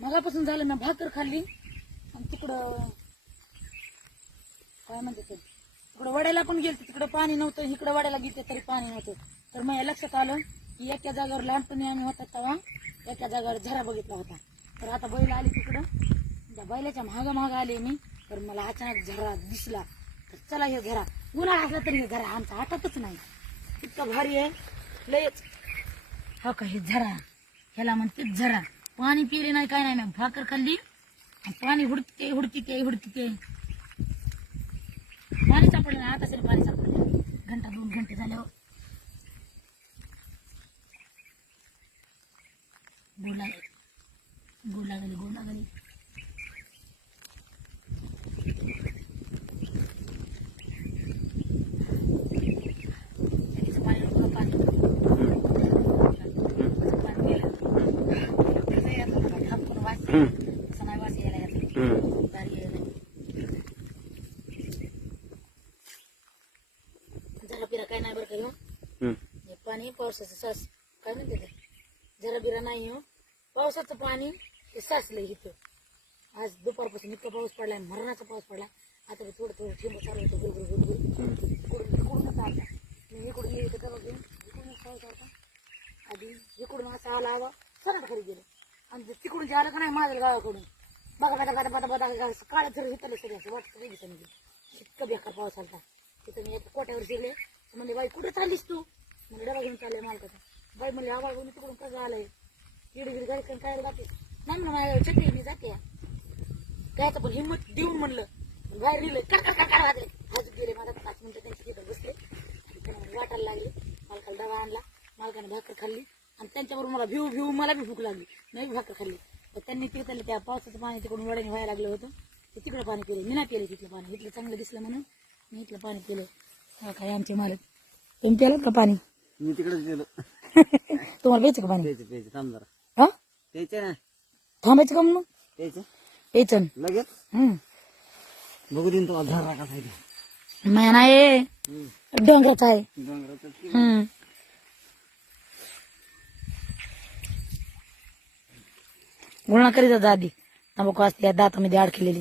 मगापासून झालं ना, भाकर खाल्ली आणि तिकडं काय म्हणते ते, तिकडं वड्याला पण गेलते, तिकडं पाणी नव्हतं, इकडं वड्याला गेलते तरी पाणी नव्हतं. तर माझ्या लक्षात आलं की एका जागेवर लहानपणी आम्ही होता तेव्हा एका जागेवर झरा बघितला होता. तर आता बैल आली तिकडं, त्या बैलाच्या माग आले मी, तर मला अचानक झरा दिसला. तर चला हे झरा, उन्हाळा असला तरी हे झरा आमचा आटतच नाही, इतका भारी आहे लयच. हा का हे झरा, ह्याला म्हणते झरा. पाणी पिले नाही काय नाही, भाकर खाल्ली पाणी हुडते हुडते हुडते, पाणी सापडलं नाही. आता तरी पाणी सापडलं, घंटा 2 घंटे झाले. गोड लागली गोड लागली गोड लागली. जरा बिरा काय नाही बरं का हे पाणी पावसाचं सास काय म्हणते ते, जरा बिरा नाही हो, पावसाचं पाणी हे साचलंय इथं. आज दुपारपासून इतका पाऊस पडलाय, मरणाचा पाऊस पडला. आता थोडं थोडं ठेंब चालू होतं, गुडगुड आता मी इकडून येते का बघून, इकडून पाऊस होता आधी, इकडून असा आला आवा सरळ खाली गेलो आणि तिकडून जे आलं का नाही माझ्या गावाकडून बघा बघा बघा बघा बघा काळा थर हितलं सगळं वाटतं वेगळी म्हणजे इतकं बेकार पाऊस आलता. तिथं मी एका कोट्यावर शिरले, म्हणजे बाई कुठे चाललीस तू, म्हणजे डबा घेऊन चाललंय मालकाचा. बाई म्हणले आवाज घेऊन तिकडून कसं आलंय, इडगिरी गाडी काय जाते नाही म्हणून चटणी मी जाते त्याचं पण हिंमत देऊन म्हणलं बाहेर लिहिलं कडकड वाजले. आज गेले माझा 5 मिनिटं त्यांच्या तिथं बसले आणि त्यांना वाटायला लागले. मालकाला डबा आणला, मालकाने भाकर खाल्ली आणि त्यांच्याबरोबर मला भिऊ मला बी भूक लागली, नाही भाकर खाल्ली. तर त्यांनी तिथलं त्या पावसाचं पाणी तिकडून वड्याने व्हायला लागलं होतं, ते तिकडं पाणी पिले. मी नाही पिले तिथलं पाणी, इथलं चांगलं दिसलं म्हणून मी इथलं पाणी पिलं. काय आमचे मालक, तुम्ही पिलात का पाणी? मी तिकडेच गेलो. तुम्हाला प्यायचं का पाणी? प्यायचं थांब जरा. हा प्यायचं ना, थांबायचं का मग? प्यायचं प्यायचं लगेच. बघू दिन तो झरा कसा आहे. माया नाही डोंगराचा आहे. डोंगराचं गुळणा करीत आधी तंबाखू असते दातामध्ये अडकलेली.